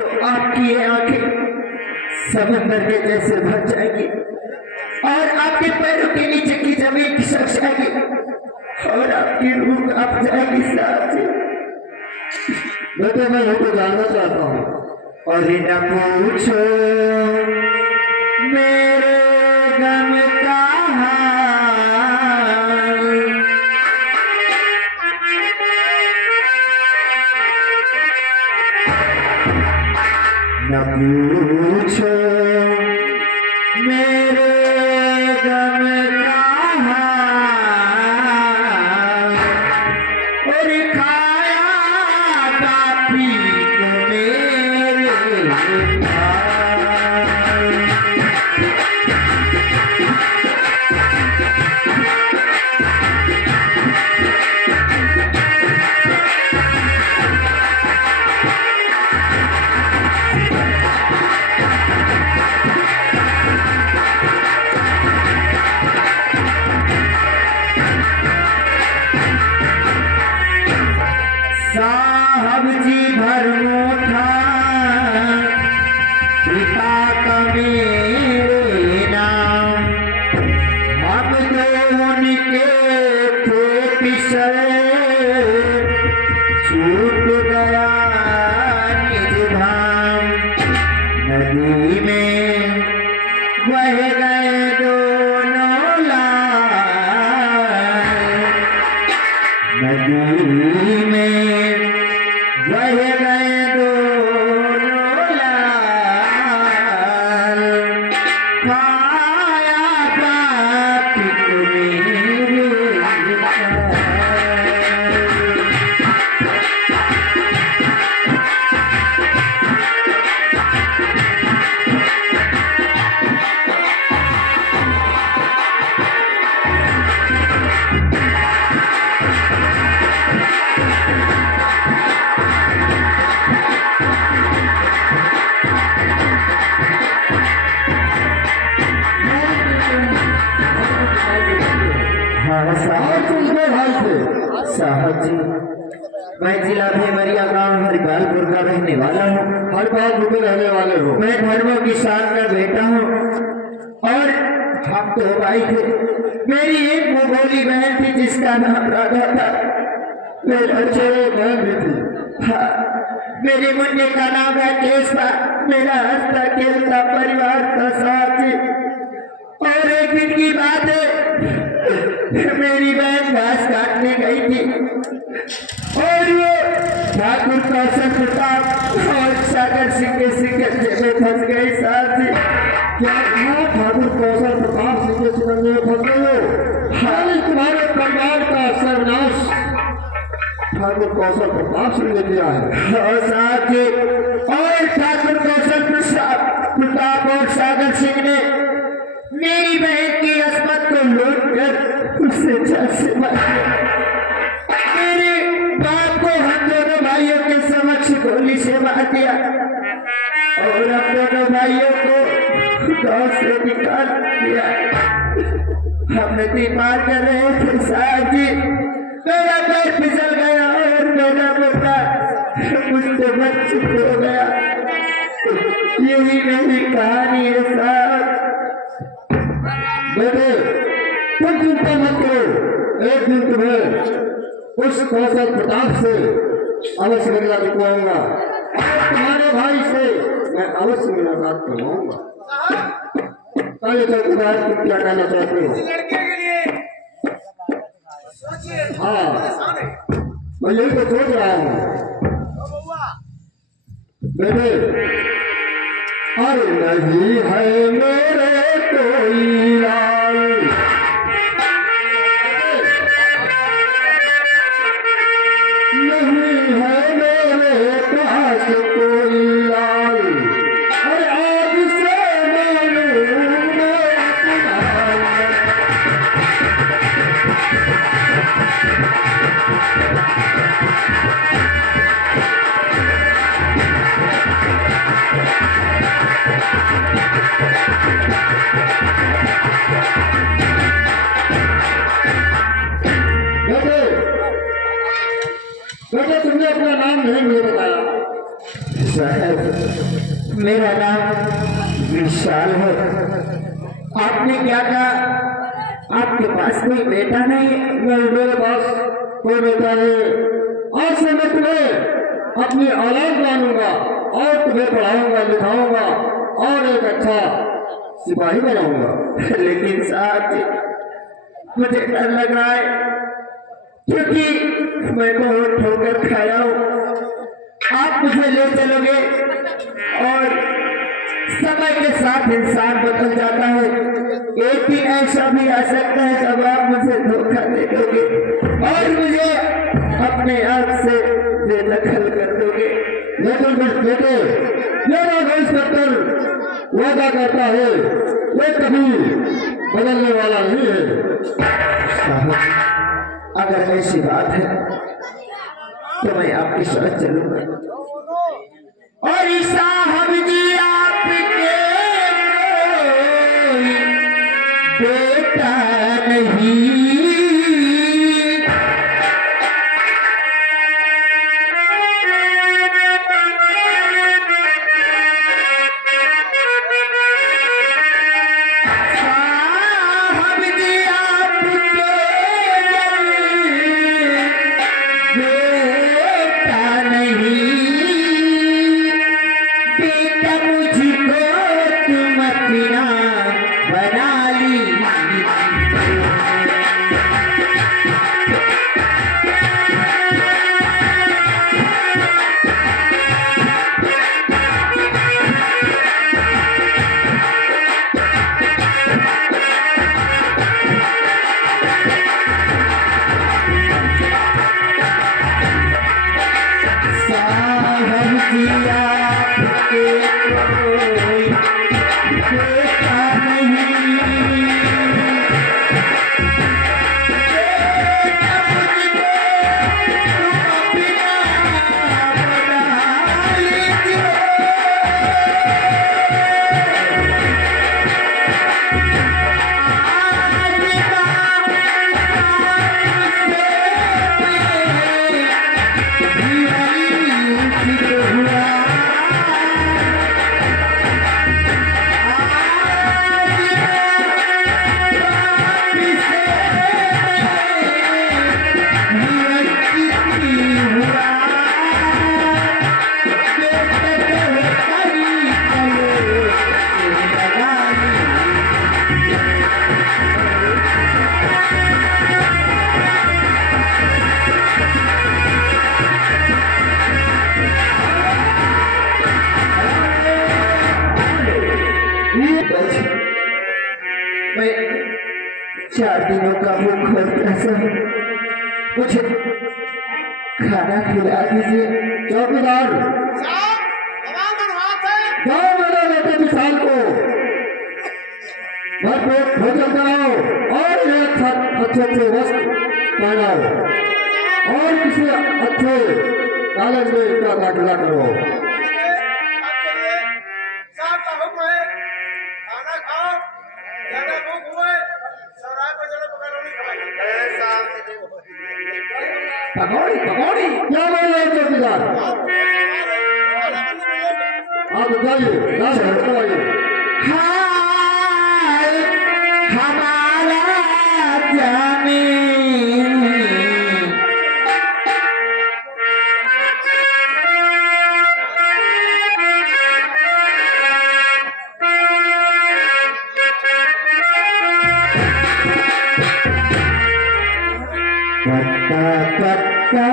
तो आपकी ये आंखें समंदर के जैसे भर जाएगी और आपके पैरों के नीचे की जमीन खिसक जाएगी और आपकी रूह कांप जाएगी साहब जी। बेटे मैं ये तो जानना चाहता हूँ। और न पूछो मेरे गम का हाल, न पूछो मेरे गम का हाल, और खाया बापी को मेरे साहब जी भरमो था पिता का मेरे नाम, हम तो उनके थे पिछड़े छूट गया निज धाम। नदी में बह गए दोनों लाल, नदी में बह गए दोनों लाल, खाया बापी को मेरे साहब जी मैं जिला भेमरिया गांव हरिपालपुर का रहने वाला हूँ। हरिपालपुर में रहने वाले हो? मैं धर्मों की शान का बेटा हूँ और हम तो भाई थे। मेरी एक मंगोली बहन थी जिसका नाम राधा था। मेरा छोटे बहन भी थी। हाँ, मेरे मुन्ने का नाम राकेश था। मेरा हंसता खेलता परिवार था साथी। और एक दिन की बात है, मेरी बहन घास काटने गई थी और ये ठाकुर कौशल प्रताप और सागर सिंह के सिकंजे में फंस गई साथी। क्या ठाकुर कौशल प्रताप सिंह के सिकंजे में फंस गए हो? हाल तुम्हारे परिवार का सर्वनाश ठाकुर कौशल प्रताप सिंह ने किया है। और साथी और ठाकुर कौशल प्रताप और सागर सिंह ने मेरी बहन की अस्मत को लूट कर उससे जान से मार दिया। मेरे बाप को हम दोनों भाइयों के समक्ष गोली से मार दिया और हम दोनों भाइयों को गांव से निकाल दिया। हम नदी पार कर रहे थे साहब जी, मेरा पैर फिसल गया और मेरा मुर्दा मुझसे बच हो गया। यही मेरी कहानी है साहब। बेटे तुम चिंता मत करो, एक दिन तुम्हें उस कौशल प्रताप से अवश्य मिलना दिखवाऊंगा। तुम्हारे भाई से मैं अवश्य मुलाकात करवाऊंगा। पहले चलते बाद तुम क्या कहना चाहते हो? हाँ मैं यही तो सोच रहा हूँ बेटे। अरे नहीं है मेरे कोई लाल, नहीं है मेरे पास कोई लाल। अरे आज से मालूम मैं तुम्हारा। मेरा नाम विशाल है। आपने क्या कहा? आपके पास कोई बेटा नहीं है? मेरे पास कोई बेटा नहीं। आज से मैं तुम्हें अपनी औलाद मानूंगा और तुम्हें पढ़ाऊंगा लिखाऊंगा और एक अच्छा सिपाही बनाऊंगा। लेकिन साहब जी, मुझे डर लग रहा है क्योंकि मैं बहुत ठोकर खाया हूँ। आप मुझे ले चलोगे और समय के साथ इंसान बदल जाता है। एक दिन ऐसा भी आ सकता है जब आप मुझे धोखा दे दोगे और मुझे अपने आप से बेदखल कर दोगे। लेकिन बेटे, मेरा इंस्पेक्टर वादा करता है ये कभी बदलने वाला नहीं है। साहब, अगर ऐसी बात है तो मैं आपके साथ चलूंगा। और साहब जी, आपके कोई बेटा नहीं, मैं 4 दिनों का भूख और प्यासा हूं, मुझे खाना खिला दीजिए। चौकीदार, जाओ मेरे बेटे विशाल को भरपेट भोजन कराओ और एक अच्छे अच्छे वस्त्र पहनाओ और किसी अच्छे कॉलेज में इनका दाखिला करो। पकौड़ी पकौड़ी क्या बोल रहे हैं चौकीदार? आप बताइए। हाय हमारा जाने पक्का पक्का